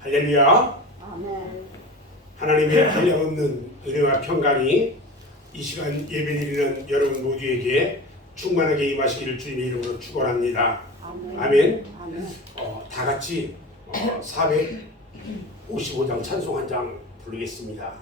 할렐루야. 아멘. 하나님의 한량없는 은혜와 평강이 이 시간 예배드리는 여러분 모두에게 충만하게 임하시기를 주님의 이름으로 축원합니다. 아멘. 아멘. 다 같이 455장 찬송 한 장 부르겠습니다.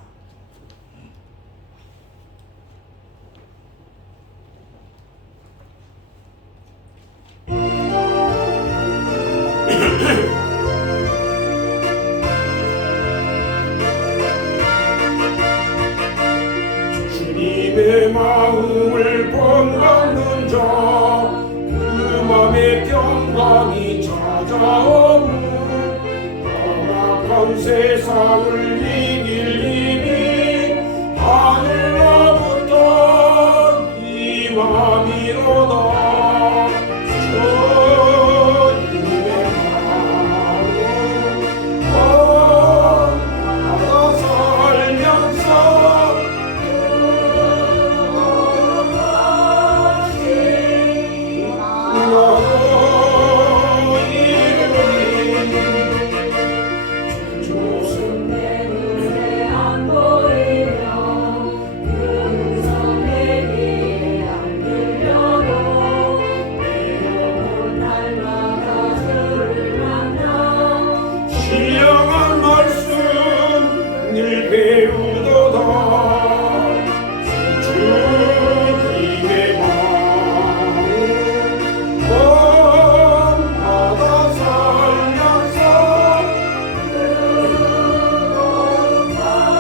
주님의 마음을 본받는 자, 그 맘에 평강이 찾아오는 험악한 세상을 이길 힘이 하늘로부터 임함이로다. 주님의 마음을 본받아 살면서 신령한 말씀 늘 배우도다. 주님의 마음 본받아 살면서 나도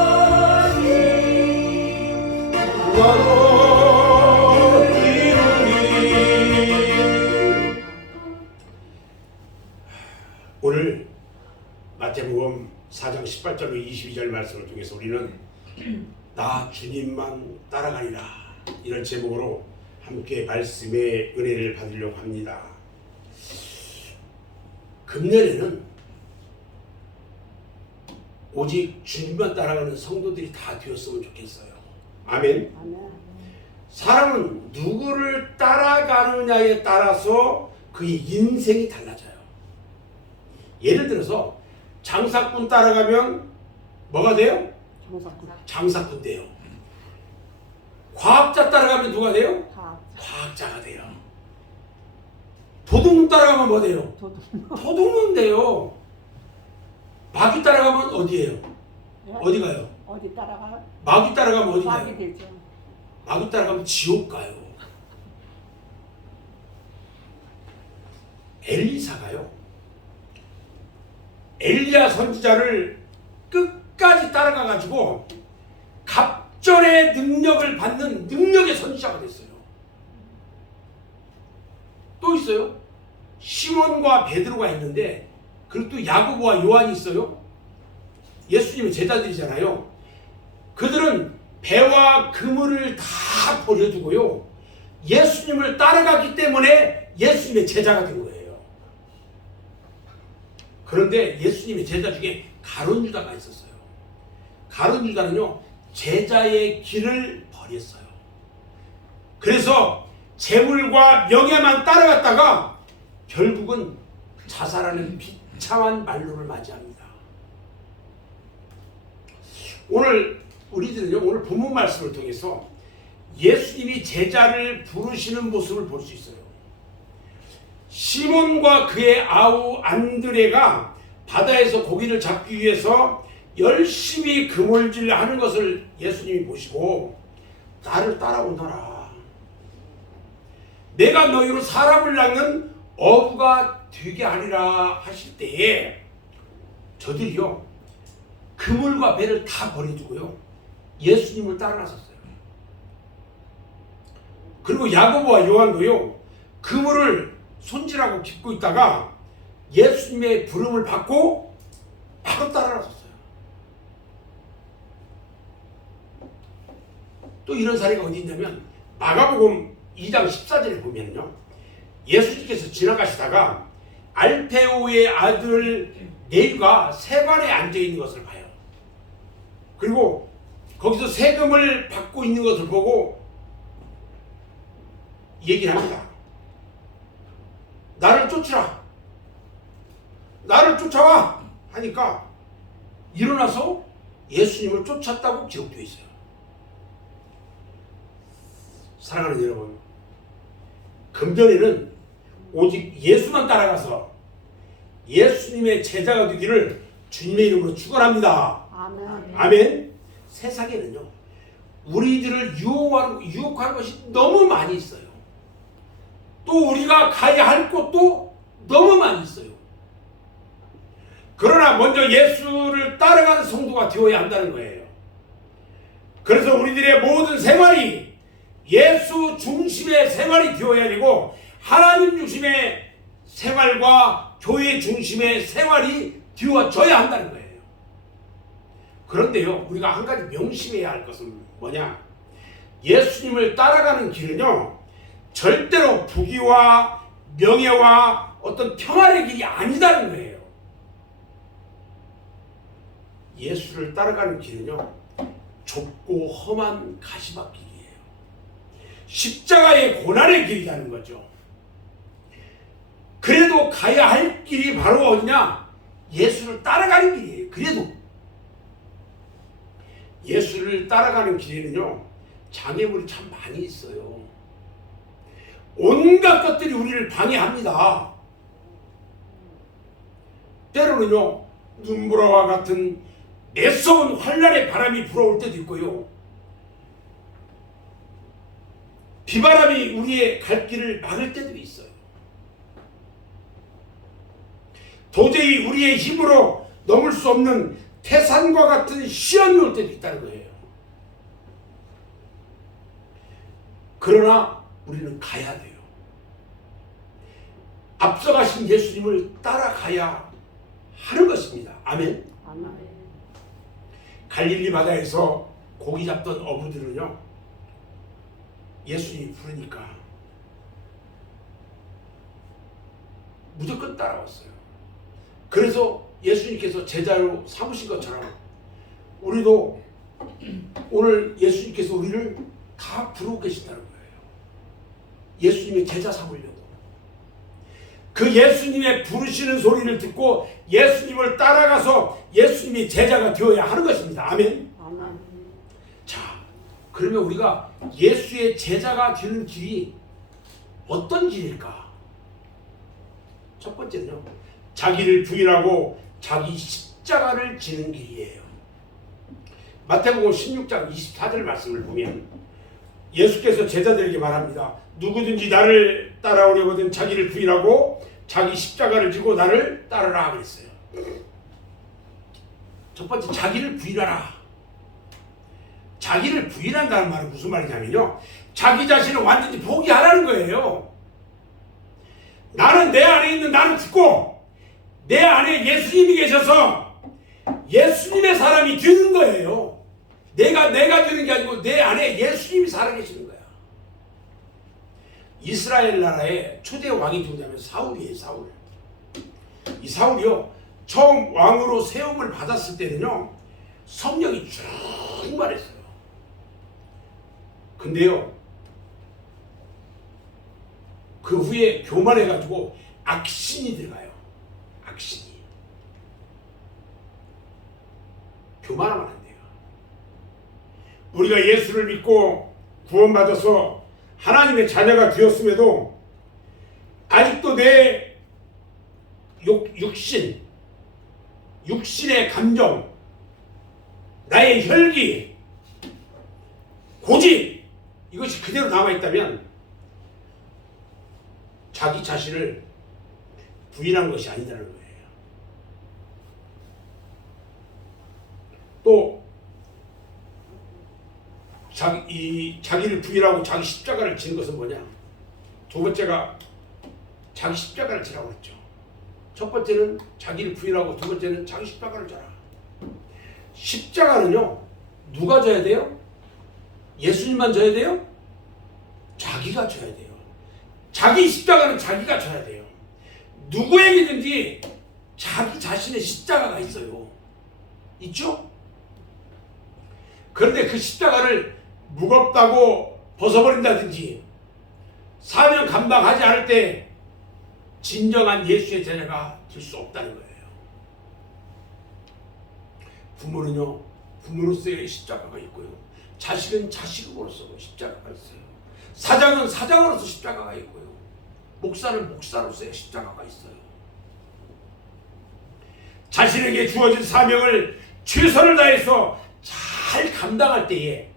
이루리. 오늘 마태복음 4장 18절로 22절 말씀을 통해서 우리는 나 주님만 따라가리라, 이런 제목으로 함께 말씀의 은혜를 받으려고 합니다. 금년에는 오직 주님만 따라가는 성도들이 다 되었으면 좋겠어요. 아멘. 아멘. 사람은 누구를 따라가느냐에 따라서 그의 인생이 달라져요. 예를 들어서 장사꾼 따라가면 뭐가 돼요? 장사꾼. 장사꾼 돼요. 과학자 따라가면 누가 돼요? 다. 과학자가 돼요. 도둑놈 따라가면 뭐 돼요? 저도. 도둑놈 돼요. 마귀 따라가면 어디예요? 예? 어디 가요? 어디 따라가? 마귀 따라가면 어디 마귀 가요? 되죠. 마귀 따라가면 지옥 가요. 엘리사가요, 엘리야 선지자를 끝까지 따라가가지고 갑절의 능력을 받는 능력의 선지자가 됐어요. 또 있어요. 시몬과 베드로가 있는데, 그리고 또 야고보와 요한이 있어요. 예수님의 제자들이잖아요. 그들은 배와 그물을 다 버려두고요, 예수님을 따라갔기 때문에 예수님의 제자가 된 거예요. 그런데 예수님의 제자 중에 가룟 유다가 있었어요. 가룟 유다는요, 제자의 길을 버렸어요. 그래서 재물과 명예만 따라갔다가 결국은 자살하는 비참한 말로를 맞이합니다. 오늘 우리들은요, 오늘 본문 말씀을 통해서 예수님이 제자를 부르시는 모습을 볼 수 있어요. 시몬과 그의 아우 안드레가 바다에서 고기를 잡기 위해서 열심히 그물질하는 것을 예수님이 보시고, 나를 따라오너라, 내가 너희로 사람을 낚는 어부가 되게 하리라 하실 때에 저들이요, 그물과 배를 다 버려두고요, 예수님을 따라 나섰어요. 그리고 야고보와 요한도요, 그물을 손질하고 깁고 있다가 예수님의 부름을 받고 바로 따라 나섰어요. 또 이런 사례가 어디 있냐면, 마가복음 2장 14절에 보면요, 예수님께서 지나가시다가 알페오의 아들 네가 세관에 앉아있는 것을 봐요. 그리고 거기서 세금을 받고 있는 것을 보고 얘기를 합니다. 나를 쫓으라, 나를 쫓아와 하니까 일어나서 예수님을 쫓았다고 기록되어 있어요. 사랑하는 여러분, 금전에는 오직 예수만 따라가서 예수님의 제자가 되기를 주님의 이름으로 축원합니다. 아멘. 아멘. 세상에는요, 우리들을 유혹하는 것이 너무 많이 있어요. 또 우리가 가야 할 곳도 너무 많이 있어요. 그러나 먼저 예수를 따라가는 성도가 되어야 한다는 거예요. 그래서 우리들의 모든 생활이 예수 중심의 생활이 되어야 되고, 하나님 중심의 생활과 교회 중심의 생활이 되어져야 한다는 거예요. 그런데요, 우리가 한 가지 명심해야 할 것은 뭐냐? 예수님을 따라가는 길은요, 절대로 부귀와 명예와 어떤 평안의 길이 아니다는 거예요. 예수를 따라가는 길은요, 좁고 험한 가시밭길이에요. 십자가의 고난의 길이라는 거죠. 그래도 가야 할 길이 바로 어디냐? 예수를 따라가는 길이에요. 그래도 예수를 따라가는 길에는요, 장애물이 참 많이 있어요. 온갖 것들이 우리를 방해합니다. 때로는요, 눈보라와 같은 매서운 환란의 바람이 불어올 때도 있고요, 비바람이 우리의 갈 길을 막을 때도 있어요. 도저히 우리의 힘으로 넘을 수 없는 태산과 같은 시험이 올 때도 있다는 거예요. 그러나 우리는 가야 돼요. 앞서가신 예수님을 따라가야 하는 것입니다. 아멘. 아멘. 갈릴리 바다에서 고기 잡던 어부들은요, 예수님이 부르니까 무조건 따라왔어요. 그래서 예수님께서 제자로 삼으신 것처럼 우리도 오늘 예수님께서 우리를 다 부르고 계신다는 거예요. 예수님의 제자 삼으려고. 그 예수님의 부르시는 소리를 듣고 예수님을 따라가서 예수님의 제자가 되어야 하는 것입니다. 아멘. 아멘. 자, 그러면 우리가 예수의 제자가 되는 길이 어떤 길일까? 첫 번째는요, 자기를 부인하고 자기 십자가를 지는 길이에요. 마태복음 16장 24절 말씀을 보면 예수께서 제자들에게 말합니다. 누구든지 나를 따라오려거든 자기를 부인하고 자기 십자가를 지고 나를 따르라 그랬어요. 첫 번째, 자기를 부인하라. 자기를 부인한다는 말은 무슨 말이냐면요, 자기 자신을 완전히 포기하라는 거예요. 나는 내 안에 있는 나를 죽고 내 안에 예수님이 계셔서 예수님의 사람이 되는 거예요. 내가 되는 게 아니고 내 안에 예수님이 살아계시는 거야. 이스라엘 나라의 초대 왕이 누구냐면 사울이에요. 사울. 이 사울이요, 처음 왕으로 세움을 받았을 때는요, 성령이 충만했어요. 근데요, 그 후에 교만해가지고 악신이 들어가요. 악신이. 교만하면 안 돼요. 우리가 예수를 믿고 구원받아서 하나님의 자녀가 되었음에도 아직도 내 육신의 감정, 나의 혈기, 고집, 이것이 그대로 남아있다면 자기 자신을 부인한 것이 아니라는 거예요. 또 자기를 부인하고 자기 십자가를 지는 것은 뭐냐? 두 번째가 자기 십자가를 지라고 했죠. 첫 번째는 자기를 부인하고 두 번째는 자기 십자가를 져라. 십자가는요, 누가 져야 돼요? 예수님만 져야 돼요? 자기가 져야 돼요. 자기 십자가는 자기가 져야 돼요. 누구에게든지 자기 자신의 십자가가 있어요. 있죠? 그런데 그 십자가를 무겁다고 벗어버린다든지 사명 감당하지 않을 때 진정한 예수의 제자가 될 수 없다는 거예요. 부모는요, 부모로서의 십자가가 있고요. 자식은 자식으로서 십자가가 있어요. 사장은 사장으로서 십자가가 있고요. 목사는 목사로서의 십자가가 있어요. 자신에게 주어진 사명을 최선을 다해서 잘 감당할 때에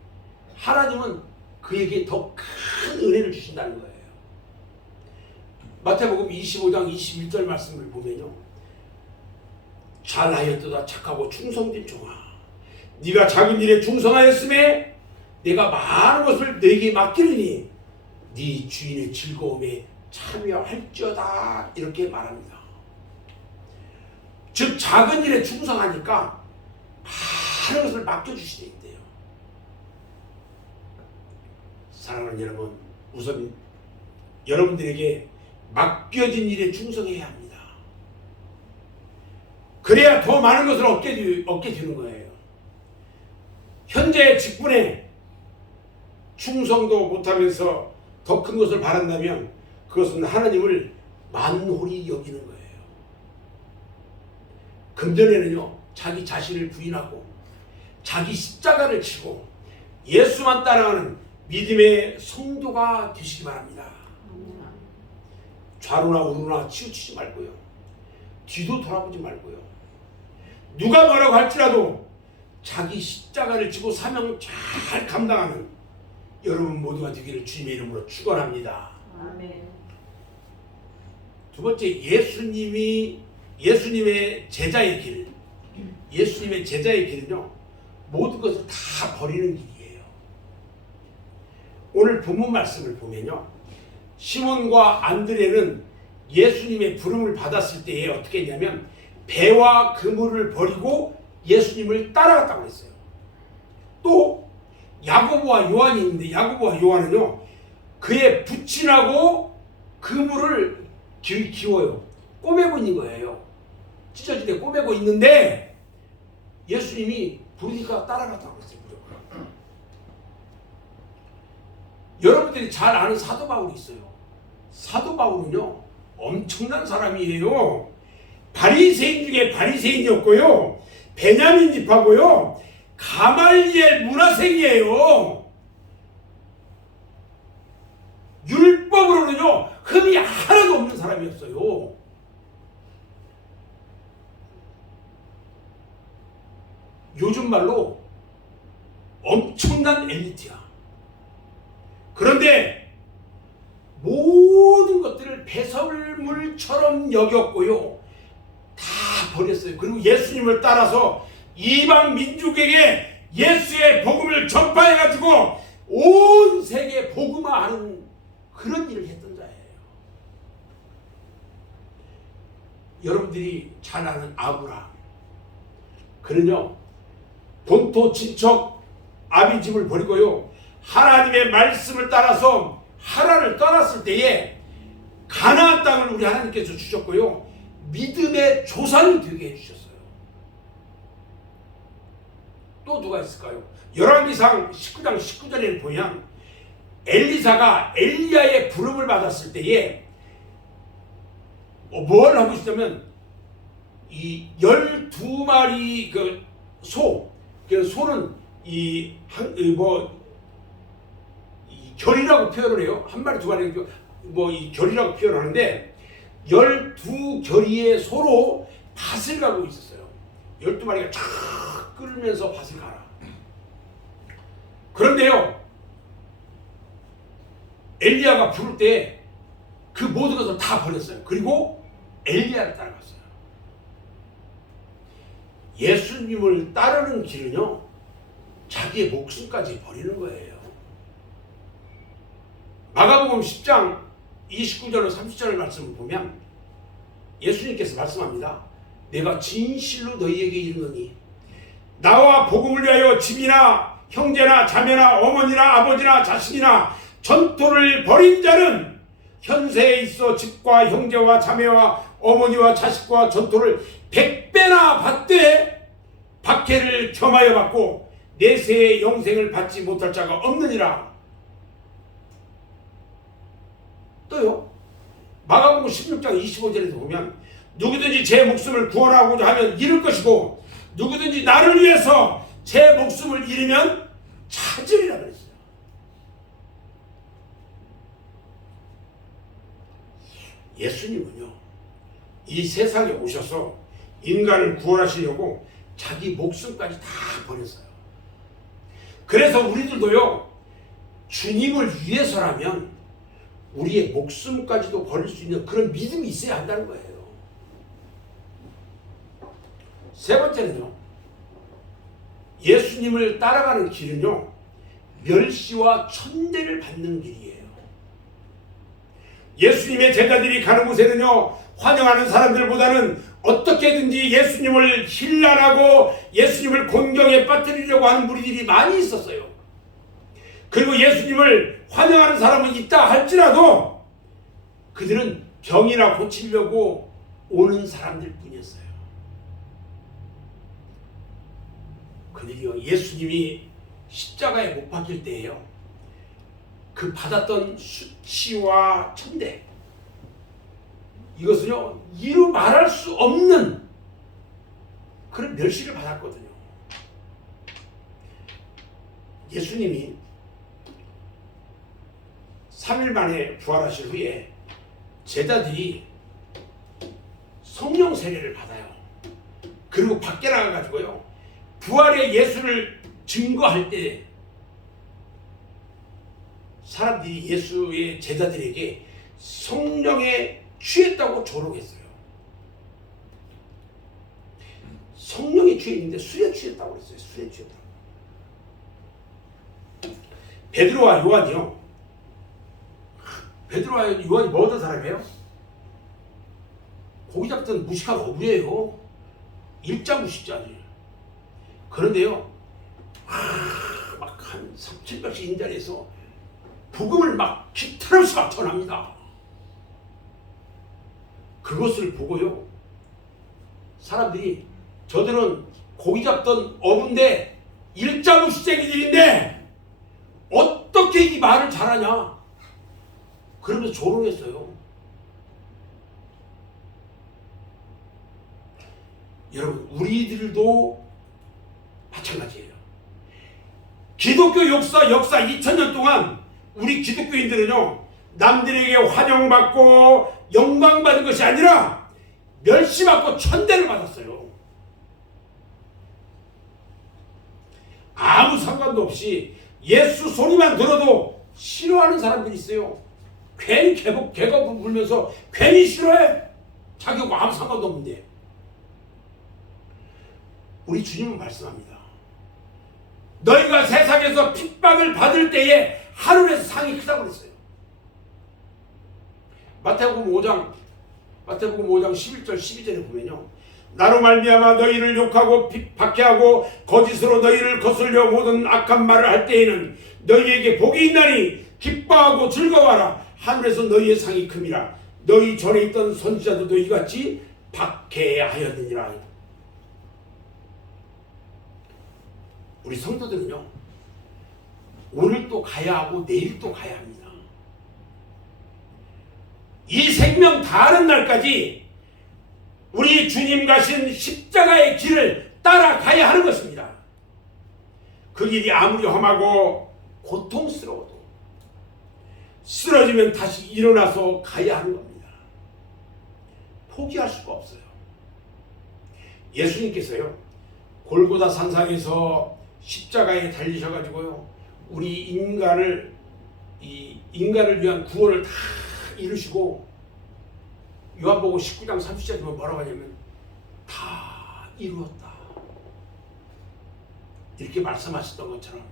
하나님은 그에게 더 큰 은혜를 주신다는 거예요. 마태복음 25장 21절 말씀을 보면요, 잘하였도다 착하고 충성된 종아, 네가 작은 일에 충성하였음에 내가 많은 것을 네게 맡기르니 네 주인의 즐거움에 참여할지어다, 이렇게 말합니다. 즉 작은 일에 충성하니까 많은 것을 맡겨주시게 있대요. 사랑하는 여러분, 우선 여러분들에게 맡겨진 일에 충성해야 합니다. 그래야 더 많은 것을 얻게 되는 거예요. 현재 직분에 충성도 못하면서 더 큰 것을 바란다면 그것은 하나님을 만홀히 여기는 거예요. 금전에는요, 자기 자신을 부인하고 자기 십자가를 치고 예수만 따라가는 믿음의 성도가 되시기 바랍니다. 좌로나 우로나 치우치지 말고요. 뒤도 돌아보지 말고요. 누가 뭐라고 할지라도 자기 십자가를 지고 사명 잘 감당하는 여러분 모두가 되기를 주님의 이름으로 축원합니다. 아멘. 두 번째, 예수님의 제자의 길. 예수님의 제자의 길은요, 모든 것을 다 버리는 길이에요. 오늘 본문 말씀을 보면요, 시몬과 안드레는 예수님의 부름을 받았을 때에 어떻게 했냐면 배와 그물을 버리고 예수님을 따라갔다고 했어요. 또 야고보와 요한이 있는데, 야고보와 요한은요, 그의 부친하고 그물을 기워요. 꼬매고 있는 거예요. 찢어질 때 꼬매고 있는데 예수님이 부르니까 따라갔다고 했어요. 여러분들이 잘 아는 사도 바울이 있어요. 사도 바울은요, 엄청난 사람이에요. 바리새인 중에 바리새인이었고요, 베냐민 집하고요, 가말리엘 문화생이에요. 율법으로는요 흠이 하나도 없는 사람이었어요. 요즘 말로 엄청난 엘리트야. 그런데 모든 것들을 배설물처럼 여겼고요, 다 버렸어요. 그리고 예수님을 따라서 이방 민족에게 예수의 복음을 전파해가지고 온 세계에 복음화하는 그런 일을 했던 자예요. 여러분들이 잘 아는 아브라함, 그는요 본토 친척 아비 집을 버리고요, 하나님의 말씀을 따라서 하란을 떠났을 때에 가나안 땅을 우리 하나님께서 주셨고요, 믿음의 조상이 되게 해주셨어요. 또 누가 있을까요? 열왕기상 19장 19절에 보면 엘리사가 엘리야의 부름을 받았을 때에 뭘 하고 있었냐면 이 12마리 그 소는 이 결이라고 표현을 해요. 한 마리 두 마리 이 결이라고 표현하는데 12결의의 소로 밭을 가고 있었어요. 12마리가 쫙 끓으면서 밭을 가라. 그런데요, 엘리야가 부를 때 그 모든 것을 다 버렸어요. 그리고 엘리야를 따라갔어요. 예수님을 따르는 길은요, 자기의 목숨까지 버리는 거예요. 마가복음 10장 29절로 30절 말씀을 보면 예수님께서 말씀합니다. 내가 진실로 너희에게 이르노니 나와 복음을 위하여 집이나 형제나 자매나 어머니나 아버지나 자식이나 전토를 벌인 자는 현세에 있어 집과 형제와 자매와 어머니와 자식과 전토를 100배나 받되 박해를 겸하여 받고 내세의 영생을 받지 못할 자가 없느니라. 또요, 마가복음 16장 25절에서 보면 누구든지 제 목숨을 구원하고자 하면 잃을 것이고 누구든지 나를 위해서 제 목숨을 잃으면 찾으리라 그랬어요. 예수님은요, 이 세상에 오셔서 인간을 구원하시려고 자기 목숨까지 다 버렸어요. 그래서 우리들도요, 주님을 위해서라면 우리의 목숨까지도 버릴 수 있는 그런 믿음이 있어야 한다는 거예요. 세 번째는요, 예수님을 따라가는 길은요, 멸시와 천대를 받는 길이에요. 예수님의 제자들이 가는 곳에는요, 환영하는 사람들보다는 어떻게든지 예수님을 힐난하고 예수님을 공경에 빠뜨리려고 하는 무리들이 많이 있었어요. 그리고 예수님을 환영하는 사람은 있다 할지라도 그들은 병이나 고치려고 오는 사람들 뿐이었어요. 그들이요, 예수님이 십자가에 못 박힐 때에요, 그 받았던 수치와 천대, 이것은요, 이루 말할 수 없는 그런 멸시를 받았거든요. 예수님이 3일 만에 부활하신 후에 제자들이 성령 세례를 받아요. 그리고 밖에 나가가지고요, 부활의 예수를 증거할 때 사람들이 예수의 제자들에게 성령에 취했다고 조롱했어요. 성령에 취해 있는데 술에 취했다고 그랬어요. 술에 취했다고. 베드로와 요한이요, 베드로와 요한이 뭐 어떤 사람이에요? 고기 잡던 무식한 어부예요. 일자무식자지. 그런데요, 막 한 3,700씩 인자리에서 복음을 막 깃털없이 막 전합니다. 그것을 보고요, 사람들이 저들은 고기 잡던 어부인데 일자무식쟁이들인데 어떻게 이 말을 잘하냐, 그러면서 조롱했어요. 여러분, 우리들도 마찬가지예요. 기독교 역사 2000년 동안 우리 기독교인들은요, 남들에게 환영받고 영광받은 것이 아니라 멸시받고 천대를 받았어요. 아무 상관도 없이 예수 소리만 들어도 싫어하는 사람들이 있어요. 괜히 개가 불면서 괜히 싫어해. 자기하고 아무 상관도 없는데. 우리 주님은 말씀합니다. 너희가 세상에서 핍박을 받을 때에 하늘에서 상이 크다고 그랬어요. 마태복음 5장 11절 12절에 보면요, 나로 말미암아 너희를 욕하고 박해하고 거짓으로 너희를 거슬려 모든 악한 말을 할 때에는 너희에게 복이 있나니 기뻐하고 즐거워하라. 하늘에서 너희의 상이 큼이라. 너희 전에 있던 선지자들도 이같이 박해하였느니라. 우리 성도들은요, 오늘 또 가야 하고 내일 또 가야 합니다. 이 생명 다하는 날까지 우리 주님 가신 십자가의 길을 따라가야 하는 것입니다. 그 길이 아무리 험하고 고통스러워도 쓰러지면 다시 일어나서 가야 하는 겁니다. 포기할 수가 없어요. 예수님께서요, 골고다 산상에서 십자가에 달리셔가지고요, 우리 인간을 위한 구원을 다 이루시고, 요한복음 19장 30절에 보면 뭐라고 하냐면 다 이루었다, 이렇게 말씀하셨던 것처럼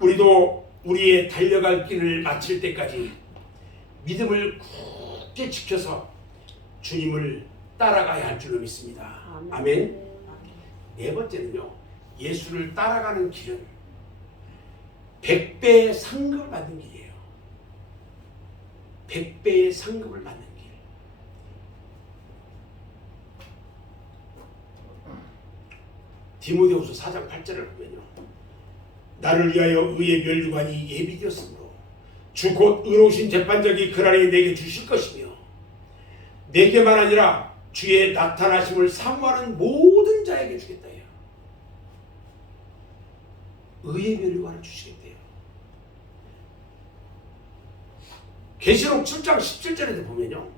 우리도 우리의 달려갈 길을 마칠 때까지 믿음을 굳게 지켜서 주님을 따라가야 할 줄로 믿습니다. 아멘. 네 번째는요, 예수를 따라가는 길은 100배의 상급을 받는 길이에요. 100배의 상급을 받는 길. 디모데후서 4장 8절을 보면요, 나를 위하여 의의 면류관이 예비되었으므로 주 곧 의로우신 재판장이 그날에 내게 주실 것이며 내게만 아니라 주의 나타나심을 사모하는 모든 자에게 십자에게 주겠다. 의의 멸류관을 주시겠대요. 계시록 7장 17절에도 보면요,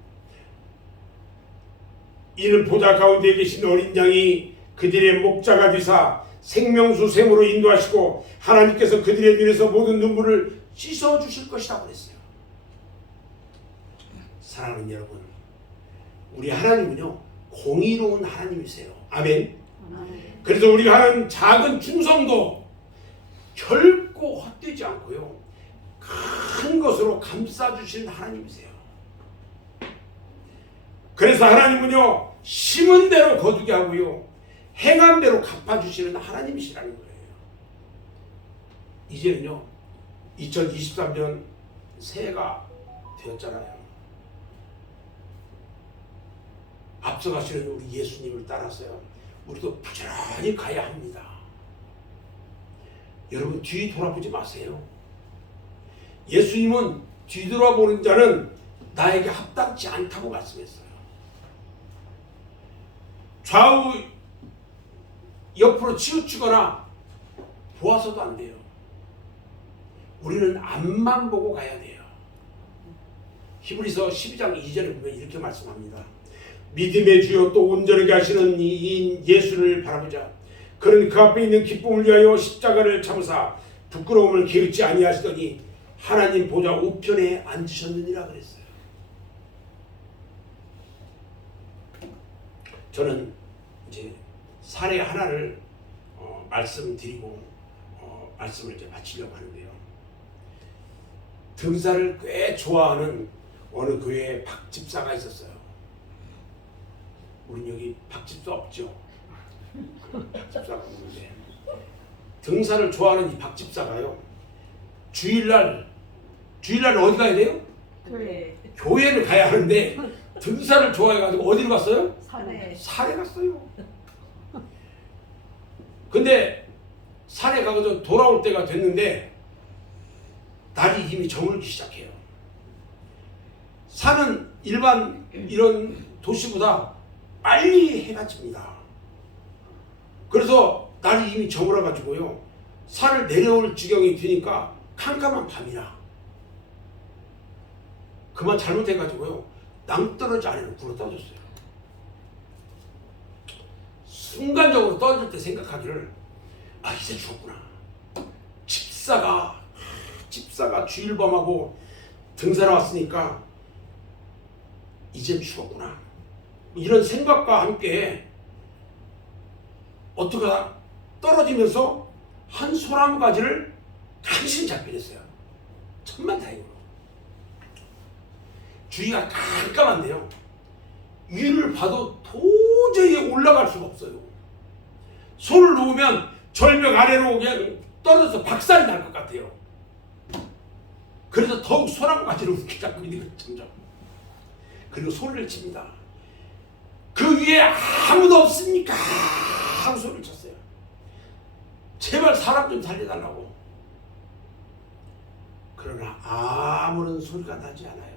이는 보좌 가운데 계신 어린 양이 그들의 목자가 되사 생명수 샘으로 인도하시고 하나님께서 그들의 눈에서 모든 눈물을 씻어 주실 것이라고 그랬어요. 사랑하는 여러분, 우리 하나님은요 공의로운 하나님이세요. 아멘. 그래서 우리가 하는 작은 충성도 결코 헛되지 않고요, 큰 것으로 감싸주시는 하나님이세요. 그래서 하나님은요 심은 대로 거두게 하고요, 행한 대로 갚아주시는 하나님이시라는 거예요. 이제는요 2023년 새해가 되었잖아요. 앞서가시는 우리 예수님을 따라서요 우리도 부지런히 가야 합니다. 여러분 뒤 돌아보지 마세요. 예수님은 뒤돌아보는 자는 나에게 합당치 않다고 말씀했어요. 좌우 옆으로 치우치거나 보아서도 안 돼요. 우리는 앞만 보고 가야 돼요. 히브리서 12장 2절에 보면 이렇게 말씀합니다. 믿음의 주요 또 온전하게 하시는 이인 예수를 바라보자. 그는 그 앞에 있는 기쁨을 위하여 십자가를 참으사 부끄러움을 게으르지 아니하시더니 하나님 보좌 우편에 앉으셨느니라 그랬어요. 저는 이제 사례 하나를 말씀드리고 말씀을 이제 마치려고 하는데요. 등산을 꽤 좋아하는 어느 교회에 박 집사가 있었어요. 우린 여기 박 집사 없죠. 박 집사가 없는데 등산을 좋아하는 이 박 집사가요, 주일날 어디 가야 돼요? 교회를 가야 하는데 등산을 좋아해가지고 어디로 갔어요? 산에 갔어요. 근데 산에 가서 돌아올 때가 됐는데 날이 이미 저물기 시작해요. 산은 일반 이런 도시보다 빨리 해가 집니다. 그래서 날이 이미 저물어가지고요 산을 내려올 지경이 되니까 캄캄한 밤이라 그만 잘못해가지고요 낭떠러지 아래로 굴러 떨어졌어요. 순간적으로 떨어질 때 생각하기를 이제 죽었구나. 집사가 주일밤하고 등산을 왔으니까 이제 죽었구나. 이런 생각과 함께 어떡하다 떨어지면서 한 소나무가지를 간신히 잡게 됐어요. 천만다행으로. 주위가 깜깜한데요 위를 봐도 도저히 올라갈 수가 없어요. 손을 놓으면 절벽 아래로 그냥 떨어져서 박살이 날 것 같아요. 그래서 더욱 소나무가지를 웃게 잡고 있는 거예요. 점점. 그리고 소리를 칩니다. 그 위에 아무도 없습니까? 하고 소리를 쳤어요. 제발 사람 좀 살려달라고. 그러나 아무런 소리가 나지 않아요.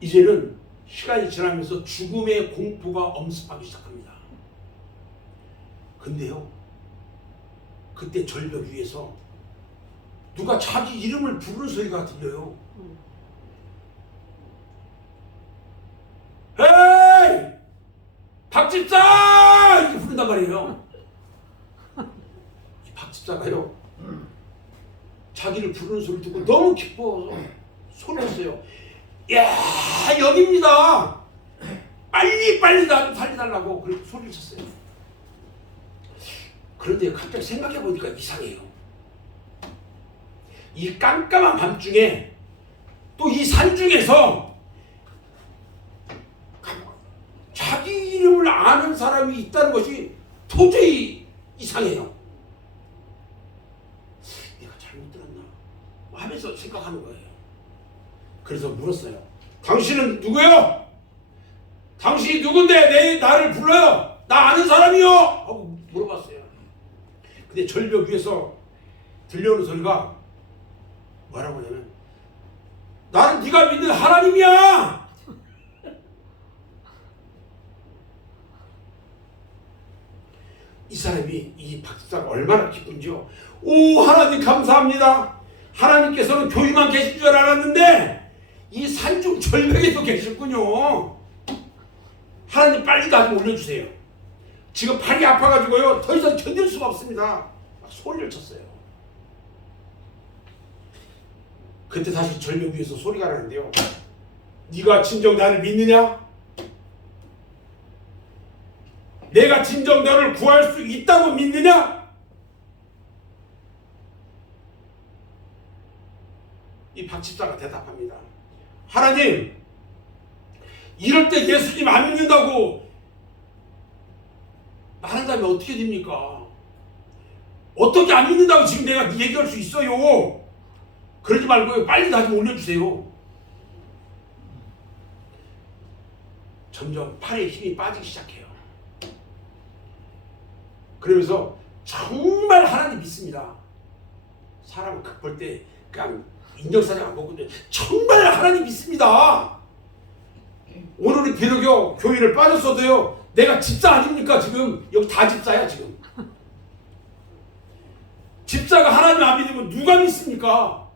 이제는 시간이 지나면서 죽음의 공포가 엄습하기 시작합니다. 근데요 그때 절벽 위에서 누가 자기 이름을 부르는 소리가 들려요. 헤이! 박집사! 이렇게 부른단 말이에요. 이 박집사가요 자기를 부르는 소리를 듣고 너무 기뻐서 소리쳤어요. 야, 여기입니다. 빨리 나 좀 살려달라고. 그렇게 소리를 쳤어요. 그런데 갑자기 생각해보니까 이상해요. 이 깜깜한 밤중에 또 이 산중에서 자기 이름을 아는 사람이 있다는 것이 도저히 이상해요. 내가 잘못 들었나 하면서 생각하는 거예요. 그래서 물었어요. 당신은 누구요? 당신이 누군데 나를 불러요? 나 아는 사람이요? 하고 물어봤어요. 근데 절벽 위에서 들려오는 소리가 뭐라고 하냐면 나는 네가 믿는 하나님이야. 이 사람이 이 박사가 얼마나 기쁜지요. 오 하나님 감사합니다. 하나님께서는 교회만 계신 줄 알았는데 이 산중 절벽에도 계셨군요. 하나님 빨리 나 좀 올려주세요. 지금 팔이 아파가지고요 더 이상 견딜 수가 없습니다. 막 소리를 쳤어요. 그때 다시 절벽 위에서 소리가 나는데요. 네가 진정 나를 믿느냐? 내가 진정 너를 구할 수 있다고 믿느냐? 이 박집사가 대답합니다. 하나님, 이럴 때 예수님 안 믿는다고 말한다면 어떻게 됩니까? 어떻게 안 믿는다고 지금 내가 얘기할 수 있어요? 그러지 말고요. 빨리 나 좀 올려주세요. 점점 팔에 힘이 빠지기 시작해요. 그러면서 정말 하나님 믿습니다. 사람은 볼 때 그냥 인정사정 안 보고 정말 하나님 믿습니다. 오늘은 비록요 교회를 빠졌어도요 내가 집사 아닙니까? 지금 여기 다 집사야 지금. 집사가 하나님 안 믿으면 누가 믿습니까?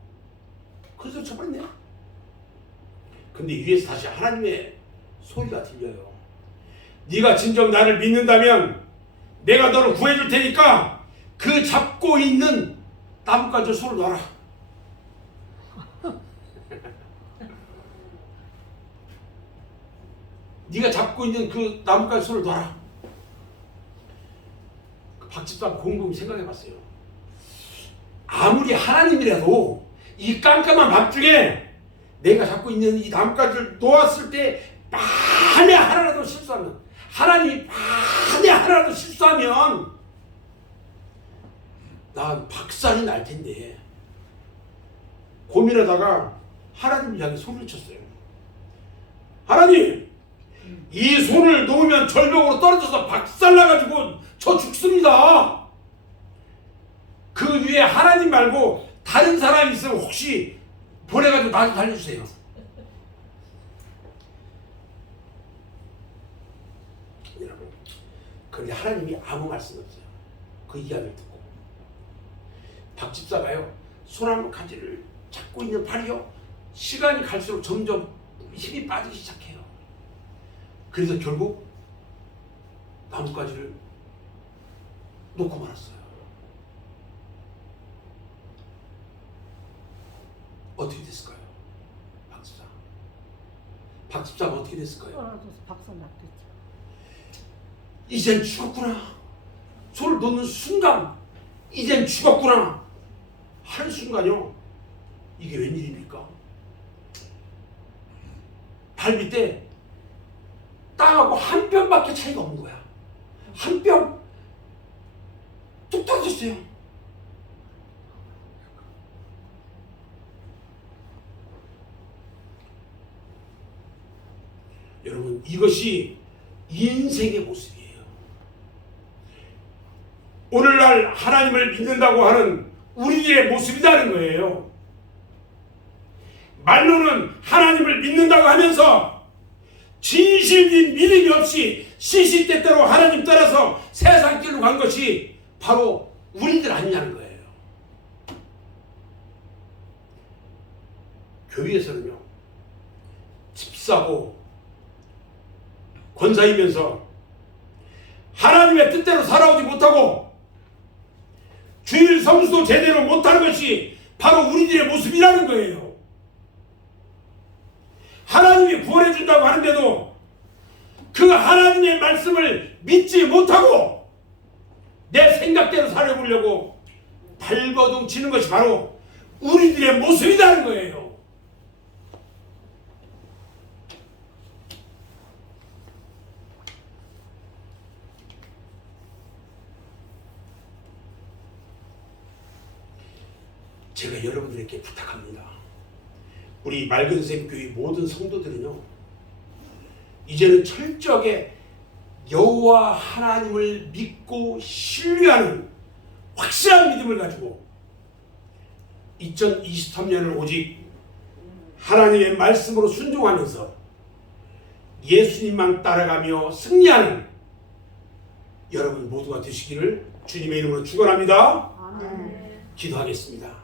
그래서 쳐버렸네요. 근데 위에서 다시 하나님의 소리가 들려요. 네가 진정 나를 믿는다면 내가 너를 구해줄 테니까 그 잡고 있는 나뭇가지 손을 놔라. 네가 잡고 있는 그 나뭇가지 손을 놔라. 그 박집사가 곰곰이 생각해봤어요. 아무리 하나님이라도 이 깜깜한 밤중에 내가 잡고 있는 이 나뭇가지를 놓았을 때 만에 하나라도 실수하면, 하나님이 만에 하나라도 실수하면 난 박살이 날 텐데 고민하다가 하나님 향해 소리를 쳤어요. 하나님, 이 손을 놓으면 절벽으로 떨어져서 박살나가지고 저 죽습니다. 그 위에 하나님 말고 다른 사람이 있으면 혹시 보내가지고 나 좀 살려주세요. 여러분, 그런데 하나님이 아무 말씀 없어요. 그 이야기를 듣고 박집사가요 소나무 가지를 잡고 있는 팔이요 시간이 갈수록 점점 힘이 빠지기 시작해요. 그래서 결국 나뭇가지를 놓고 말았어요. 어떻게 됐을까요? 박집사가 어떻게 됐을까요? 떨어져서 박살났겠죠. 이젠 죽었구나. 손을 놓는 순간 이젠 죽었구나 하는 순간요 이게 웬일입니까? 발 밑에 땅하고 한 뼘밖에 차이가 없는 거야. 한 뼘 뚝 떨어졌어요. 여러분, 이것이 인생의 모습이에요. 오늘날 하나님을 믿는다고 하는 우리들의 모습이라는 거예요. 말로는 하나님을 믿는다고 하면서 진실인 믿음이 없이 시시때때로 하나님 따라서 세상 길로 간 것이 바로 우리들 아니냐는 거예요. 교회에서는요 집사고 권사이면서 하나님의 뜻대로 살아오지 못하고 주일 성수도 제대로 못하는 것이 바로 우리들의 모습이라는 거예요. 하나님이 구원해준다고 하는데도 그 하나님의 말씀을 믿지 못하고 내 생각대로 살아보려고 발버둥 치는 것이 바로 우리들의 모습이라는 거예요. 제가 여러분들에게 부탁합니다. 우리 맑은샘 교회 모든 성도들은요 이제는 철저하게 여호와 하나님을 믿고 신뢰하는 확실한 믿음을 가지고 2023년을 오직 하나님의 말씀으로 순종하면서 예수님만 따라가며 승리하는 여러분 모두가 되시기를 주님의 이름으로 축원합니다. 아멘. 기도하겠습니다.